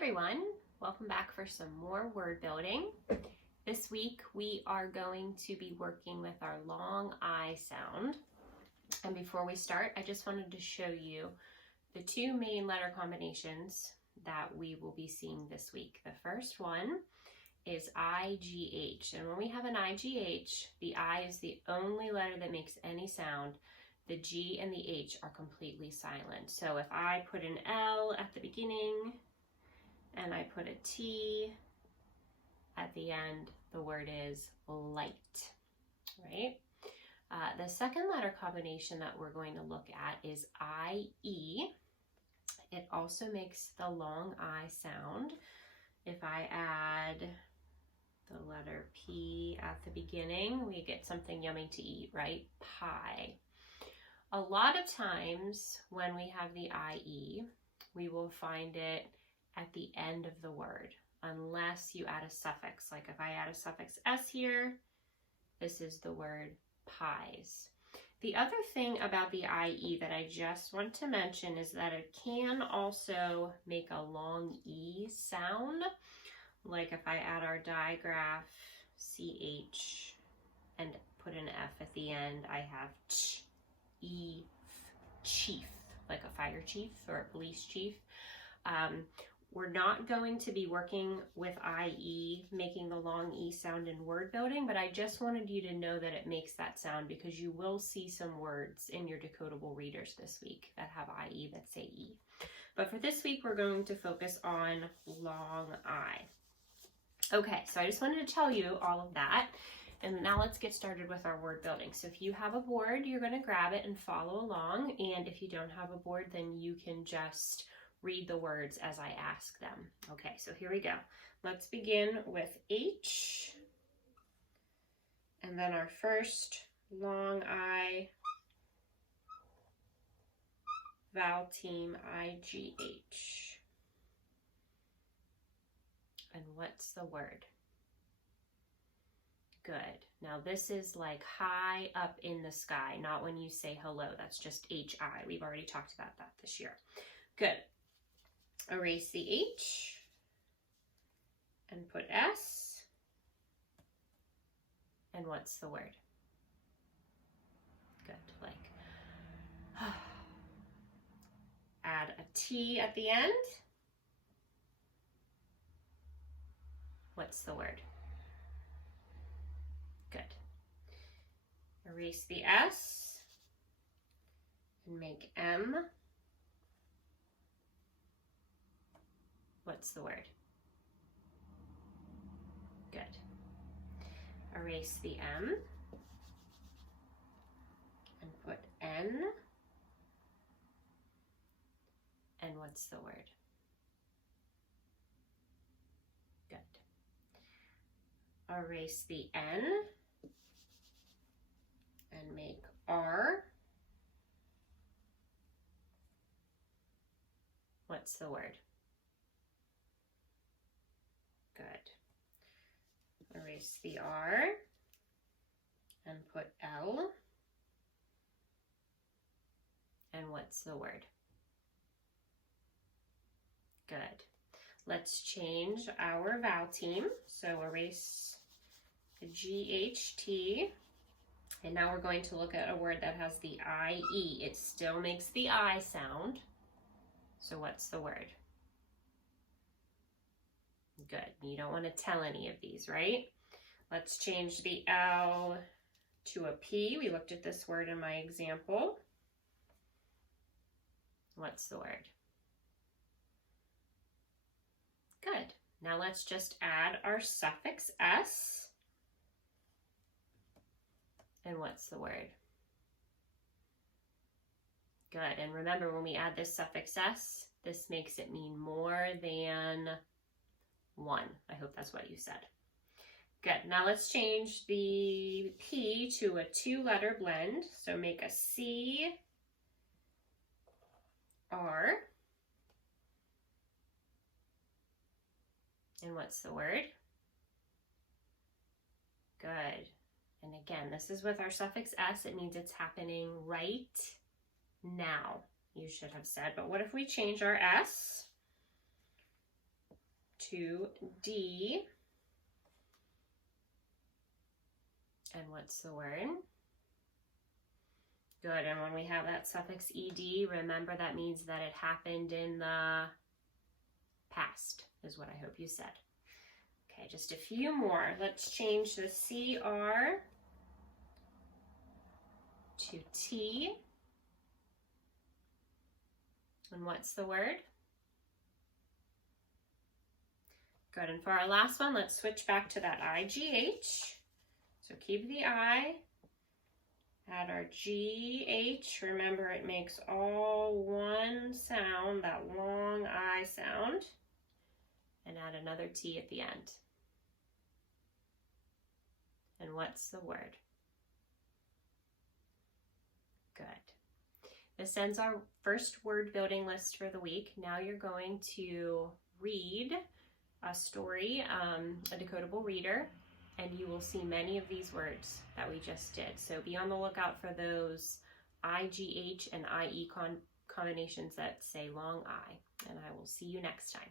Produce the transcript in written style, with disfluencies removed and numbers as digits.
everyone, welcome back for some more word building. This week we are going to be working with our long I sound. And before we start, I just wanted to show you the two main letter combinations that we will be seeing this week. The first one is IGH, and when we have an IGH, the I is the only letter that makes any sound. The G and the H are completely silent. So if I put an L at the beginning and I put a T at the end, the word is light, right? The second letter combination that we're going to look at is IE. It also makes the long I sound. If I add the letter P at the beginning, we get something yummy to eat, right? Pie. A lot of times when we have the IE, we will find it at the end of the word, unless you add a suffix. Like if I add a suffix S here, this is the word pies. The other thing about the IE that I just want to mention is that it can also make a long E sound. Like if I add our digraph CH and put an F at the end, I have E, chief, like a fire chief or a police chief. We're not going to be working with IE, making the long E sound in word building, but I just wanted you to know that it makes that sound because you will see some words in your decodable readers this week that have IE that say E. But for this week, we're going to focus on long I. Okay, so I just wanted to tell you all of that. And now let's get started with our word building. So if you have a board, you're going to grab it and follow along. And if you don't have a board, then you can just read the words as I ask them. Okay, so here we go. Let's begin with H. And then our first long I, vowel team, IGH. And what's the word? Good. Now this is like high up in the sky, not when you say hello. That's just HI. We've already talked about that this year. Good. Erase the H and put S. And what's the word? Good. Like add a T at the end. What's the word? Good. Erase the S and make M. What's the word? Good. Erase the M and put N. And what's the word? Good. Erase the N and make R. What's the word? Good. Erase the R and put L. And what's the word? Good. Let's change our vowel team. So erase the GHT. And now we're going to look at a word that has the IE. It still makes the I sound. So what's the word? Good. You don't want to tell any of these, right? Let's change the L to a P. We looked at this word in my example. What's the word? Good. Now let's just add our suffix S. And what's the word? Good. And remember, when we add this suffix S, this makes it mean more than one. I hope that's what you said. Good. Now let's change the P to a two-letter blend. So make a C, R. And what's the word? Good. And again, this is with our suffix S. It means it's happening right now, you should have said. But what if we change our S to D. And what's the word? Good, and when we have that suffix ed, remember that means that it happened in the past, is what I hope you said. Okay, just a few more. Let's change the CR to T. And what's the word? Good, and for our last one, let's switch back to that IGH. So keep the I, add our GH. Remember, it makes all one sound, that long I sound. And add another T at the end. And what's the word? Good. This ends our first word building list for the week. Now you're going to read a story, a decodable reader, and you will see many of these words that we just did. So be on the lookout for those IGH and IE combinations that say long I, and I will see you next time.